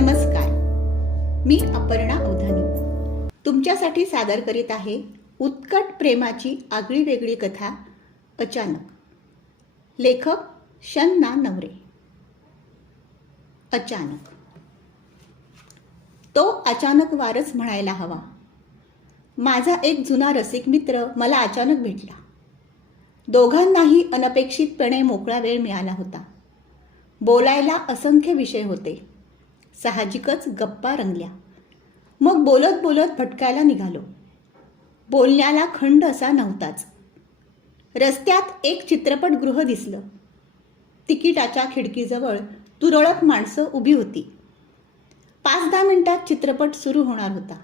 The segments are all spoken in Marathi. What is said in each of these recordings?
नमस्कार. मी अपर्णा अवधानी. तुमच्यासाठी सादर करीत आहे उत्कट प्रेमाची आगळी वेगळी कथा अचानक. लेखक शन्ना नवरे. अचानक. तो अचानक वारच म्हणायला हवा. माझा एक जुना रसिक मित्र मला अचानक भेटला. दोघांनाही अनपेक्षितपणे मोकळा वेळ मिळाला होता. बोलायला असंख्य विषय होते. साहजिकच गप्पा रंगल्या. मग बोलत बोलत भटकायला निघालो. बोलण्याला खंड असा नव्हताच. रस्त्यात एक चित्रपटगृह दिसलं. तिकिटाच्या खिडकीजवळ तुरळक माणसं उभी होती. पाच दहा मिनिटात चित्रपट सुरू होणार होता.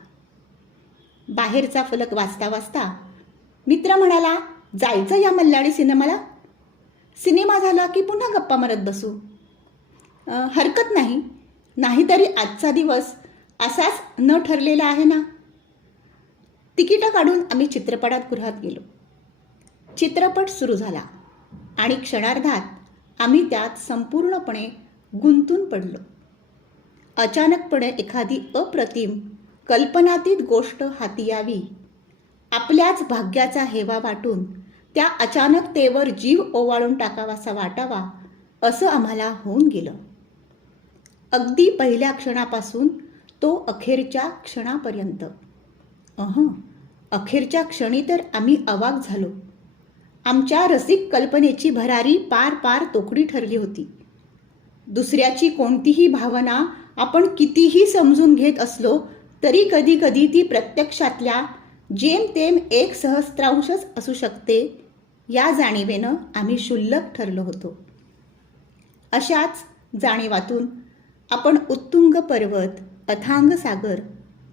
बाहेरचा फलक वाचता वाचता मित्र म्हणाला जायचं या मल्याळी सिनेमाला? सिनेमा झाला की पुन्हा गप्पा मारत बसू? हरकत नाही. नाहीतरी आजचा दिवस असाच न ठरलेला आहे ना? तिकीटं काढून आम्ही चित्रपटात गृहात गेलो. चित्रपट सुरू झाला आणि क्षणार्धात आम्ही त्यात संपूर्णपणे गुंतून पडलो. अचानकपणे एखादी अप्रतिम कल्पनातीत गोष्ट हाती यावी. आपल्याच भाग्याचा हेवा वाटून त्या अचानकतेवर जीव ओवाळून टाकावासा वाटावा असं आम्हाला होऊन गेलं. अगदी पहिल्या क्षणापासून तो अखेरच्या क्षणापर्यंत. अह अखेरच्या क्षणी तर आम्ही अवाक झालो. आमच्या रसिक कल्पनेची भरारी पार पार तोकडी ठरली होती. दुसऱ्याची कोणतीही भावना आपण कितीही समजून घेत असलो तरी कधी कधी ती प्रत्यक्षातल्या जेमतेम एक सहस्त्रांशच असू शकते या जाणीवेनं आम्ही क्षुल्लक ठरलो होतो. अशाच जाणीवातून आपण उत्तुंग पर्वत अथांग सागर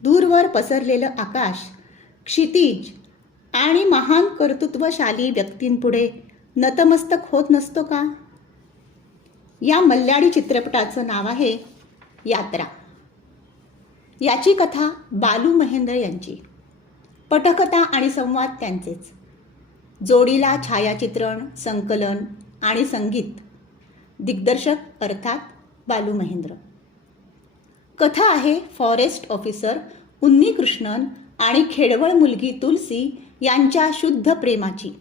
दूरवर पसरलेलं आकाश क्षितिज आणि महान कर्तृत्वशाली व्यक्तींपुढे नतमस्तक होत नसतो का? या मल्याळी चित्रपटाचं नाव आहे यात्रा. याची कथा बालू महेंद्र यांची. पटकथा आणि संवाद त्यांचेच. जोडीला छायाचित्रण संकलन आणि संगीत. दिग्दर्शक अर्थात बालू महेंद्र. कथा आहे फॉरेस्ट ऑफिसर उन्नी कृष्णन आणि खेडवळ मुलगी तुलसी यांच्या शुद्ध प्रेमाची.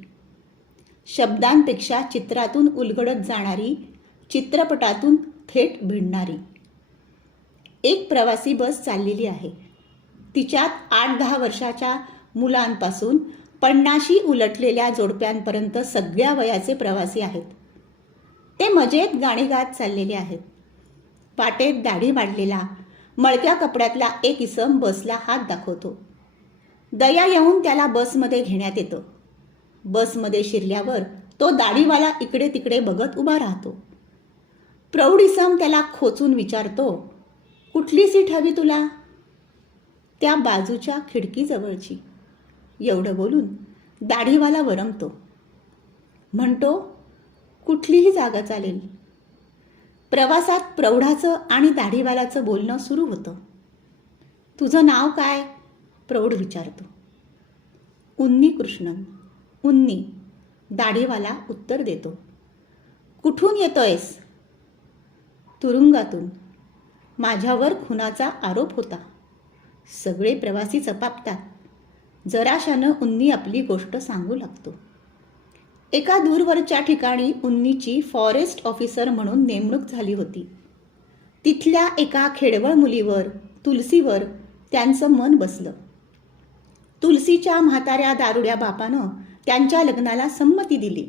शब्दांपेक्षा चित्रातून उलगडत जाणारी चित्रपटातून थेट भिडणारी. एक प्रवासी बस चाललेली आहे. तिच्यात आठ दहा वर्षाच्या मुलांपासून पन्नाशी उलटलेल्या जोडप्यांपर्यंत सगळ्या वयाचे प्रवासी आहेत. ते मजेत गाणे गात चाललेले आहेत. पाटेत दाढी वाढलेला मळक्या कपड्यातला एक इसम बसला हात दाखवतो. दया येऊन त्याला बसमध्ये घेण्यात येतं. बसमध्ये शिरल्यावर तो दाढीवाला इकडे तिकडे बघत उभा राहतो. प्रौढ इसम त्याला खोचून विचारतो कुठली सीट हवी तुला? त्या बाजूच्या खिडकीजवळची एवढं बोलून दाढीवाला वरमतो म्हणतो कुठलीही जागा चालेल. प्रवासात प्रौढाचं आणि दाढीवालाचं बोलणं सुरू होतं. तुझं नाव काय? प्रौढ विचारतो. उन्नी कृष्णन. उन्नी दाढीवाला उत्तर देतो. कुठून येतोयस? तुरुंगातून. माझ्यावर खुनाचा आरोप होता. सगळे प्रवासी चपापतात. जराशानं उन्नी आपली गोष्ट सांगू लागतो. एका दूरवरच्या ठिकाणी उन्नीची फॉरेस्ट ऑफिसर म्हणून नेमणूक झाली होती. तिथल्या एका खेडवळ मुलीवर तुलसीवर त्यांचं मन बसलं. तुलसीच्या म्हाताऱ्या दारुड्या बापानं त्यांच्या लग्नाला संमती दिली.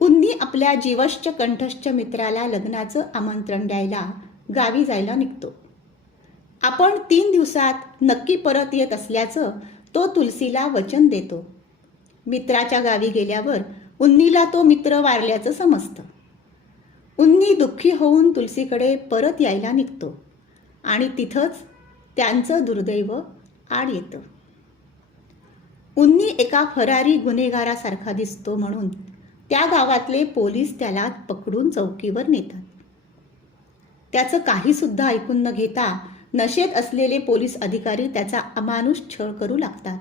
उन्नी आपल्या जीवश्च कंठश्च मित्राला लग्नाचं आमंत्रण द्यायला गावी जायला निघतो. आपण तीन दिवसात नक्की परत येत असल्याचं तो तुलसीला वचन देतो. मित्राच्या गावी गेल्यावर उन्नीला तो मित्र वारल्याचं समजतं. उन्नी दुःखी होऊन तुलसीकडे परत यायला निघतो आणि तिथंच त्यांचं दुर्दैव आड येतं. उन्नी एका फरारी गुन्हेगारासारखा दिसतो म्हणून त्या गावातले पोलीस त्याला पकडून चौकीवर नेतात. त्याचं काहीसुद्धा ऐकून न घेता नशेत असलेले पोलीस अधिकारी त्याचा अमानुष छळ करू लागतात.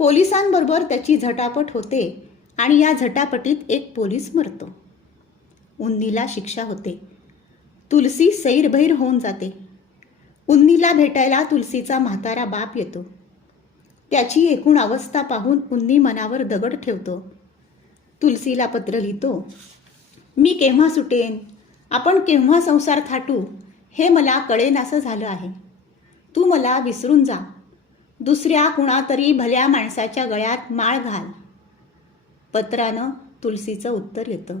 पोलिसांबरोबर त्याची झटापट होते आणि या झटापटीत एक पोलीस मरतो. उन्नीला शिक्षा होते. तुलसी सैरभैर होऊन जाते. उन्नीला भेटायला तुलसीचा म्हातारा बाप येतो. त्याची एकूण अवस्था पाहून उन्नी मनावर दगड ठेवतो. तुलसीला पत्र लिहितो मी केव्हा सुटेन? आपण केव्हा संसार थाटू? हे मला कळेनासं झालं आहे. तू मला विसरून जा. दुसऱ्या कुणातरी भल्या माणसाच्या गळ्यात माळ घाल. पत्रानं तुलसीचं उत्तर येतं.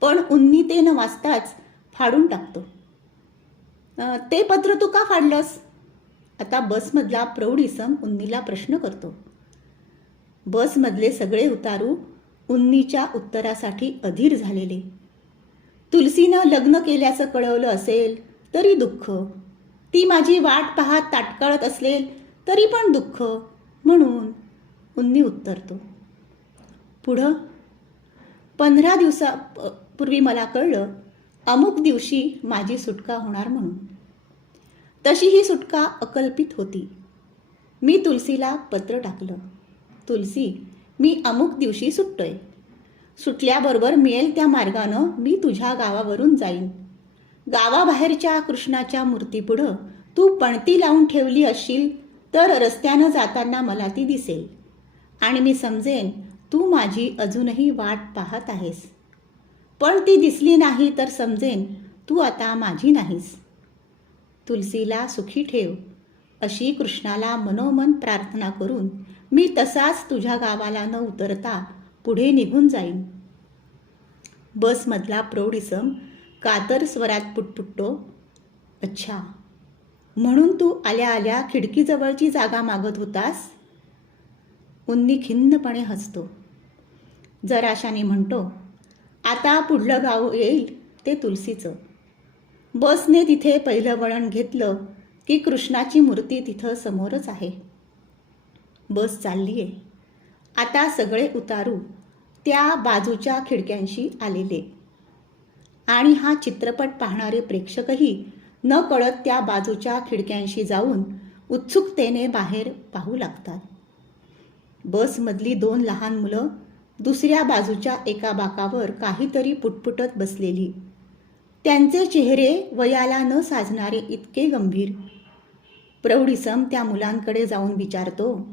पण उन्नी ते न वाचताच फाडून टाकतो. ते पत्र तू का फाडलंस? आता बसमधला प्रौढ इसम उन्नीला प्रश्न करतो. बसमधले सगळे उतारू उन्नीच्या उत्तरासाठी अधीर झालेले. तुलसीनं लग्न केल्याचं कळवलं असेल तरी दुःख. ती माझी वाट पाहत ताटकळत असेल तरी पण दुःख म्हणून उन्नी उत्तरतो. पुढं पंधरा दिवसा प- पूर्वी मला कळलं अमुक दिवशी माझी सुटका होणार म्हणून. तशी ही सुटका अकल्पित होती. मी तुलसीला पत्र टाकलं. तुलसी मी अमुक दिवशी सुटतोय. सुटल्याबरोबर मिळेल त्या मार्गानं मी तुझ्या गावावरून जाईन. गावाबाहेरच्या कृष्णाच्या मूर्तीपुढं तू पणती लावून ठेवली असशील तर रस्त्यानं जाताना मला ती दिसेल. आणि मी समजेन तू माझी अजूनही वाट पाहत आहेस. पण ती दिसली नाही तर समजेन तू आता माझी नाहीस. तुलसीला सुखी ठेव. अशी कृष्णाला मनोमन प्रार्थना करून मी तसाच तुझ्या गावाला न उतरता पुढे निघून जाईन. बसमधला प्रौढिसम कातर स्वरात पुटपुटतो. अच्छा म्हणून तू आल्या आल्या खिडकीजवळची जागा मागत होतास? उन्नी खिन्नपणे हसतो. जराशाने म्हणतो आता पुढलं गाव येईल ते तुलसीचं. बसने तिथे पहिलं वळण घेतलं की कृष्णाची मूर्ती तिथं समोरच आहे. बस चालली आहे आता सगळे उतारू त्या बाजूच्या खिडक्यांशी आलेले. आणि हा चित्रपट पाहणारे प्रेक्षकही न कळत त्या बाजूच्या खिडक्यांशी जाऊन उत्सुकतेने बाहेर पाहू लागतात. बसमधली दोन लहान मुलं दुसऱ्या बाजूच्या एका बाकावर काहीतरी पुटपुटत बसलेली. त्यांचे चेहरे वयाला न साजणारे इतके गंभीर. प्रौढिसम त्या मुलांकडे जाऊन विचारतो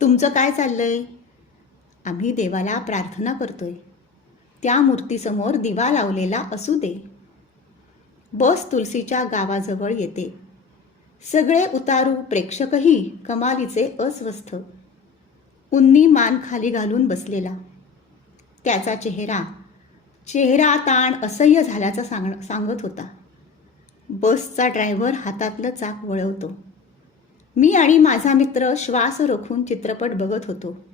तुमचं काय चाललंय? आम्ही देवाला प्रार्थना करतोय. त्या मूर्तीसमोर दिवा लावलेला असू दे. बस तुलसीच्या गावाजवळ येते. सगळे उतारू प्रेक्षकही कमालीचे अस्वस्थ. उन्नी मान खाली घालून बसलेला. त्याचा चेहरा चेहरा ताण असह्य झाल्याचा सांग सांगत होता. बसचा ड्रायव्हर हातातलं चाक वळवतो. मी आणि माझा मित्र श्वास रोखून चित्रपट बघत होतो.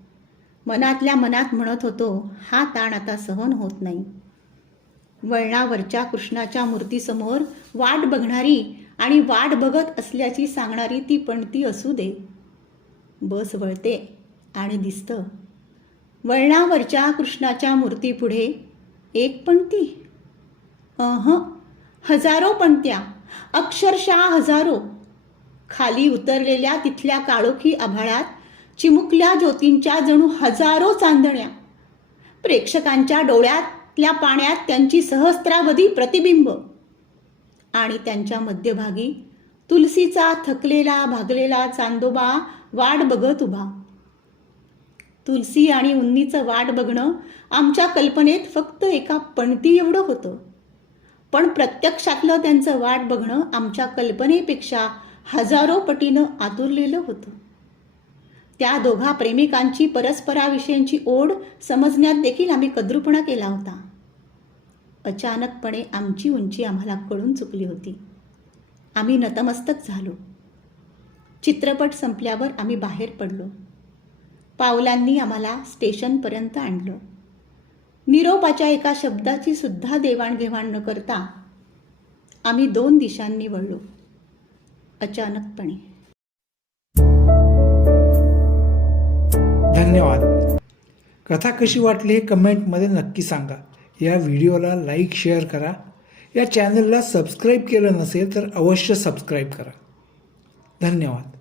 मनातल्या मनात म्हणत होतो हा ताण आता सहन होत नाही. वळणावरच्या कृष्णाच्या मूर्तीसमोर वाट बघणारी आणि वाट बघत असल्याची सांगणारी ती पणती असू दे. बस वळते आणि दिसतं. वळणावरच्या कृष्णाच्या मूर्तीपुढे एक पणती. अह हजारो पणत्या अक्षरशः हजारो. खाली उतरलेल्या तिथल्या काळोखी आभाळात चिमुकल्या ज्योतींच्या जणू हजारो चांदण्या. प्रेक्षकांच्या डोळ्यात त्या पाण्यात त्यांची सहस्त्रावधी प्रतिबिंब. आणि त्यांच्या मध्यभागी तुलसीचा थकलेला भागलेला चांदोबा वाट बघत उभा. तुलसी आणि उन्नीचं वाट बघणं आमच्या कल्पनेत फक्त एका पणती एवढं होतं. पण प्रत्यक्षातलं त्यांचं वाट बघणं आमच्या कल्पनेपेक्षा हजारो पटीनं आतुरलेलं होतं. त्या दोघा प्रेमिकांची परस्पराविषयींची ओढ समजण्यात देखील आम्ही कद्रूपणा केला होता. अचानकपणे आमची उंची आम्हाला कळून चुकली होती. आम्ही नतमस्तक झालो. चित्रपट संपल्यावर आम्ही बाहेर पडलो. पावलांनी आम्हाला स्टेशनपर्यंत आणलं. निरोपाच्या एका शब्दाची सुद्धा देवाणघेवाण न करता आम्ही दोन दिशांनी वळलो. अचानकपणे धन्यवाद. कथा कशी वाटली हे कमेंटमध्ये नक्की सांगा. या व्हिडिओला लाईक शेअर करा. या चॅनलला सबस्क्राईब केलं नसेल तर अवश्य सबस्क्राईब करा. धन्यवाद.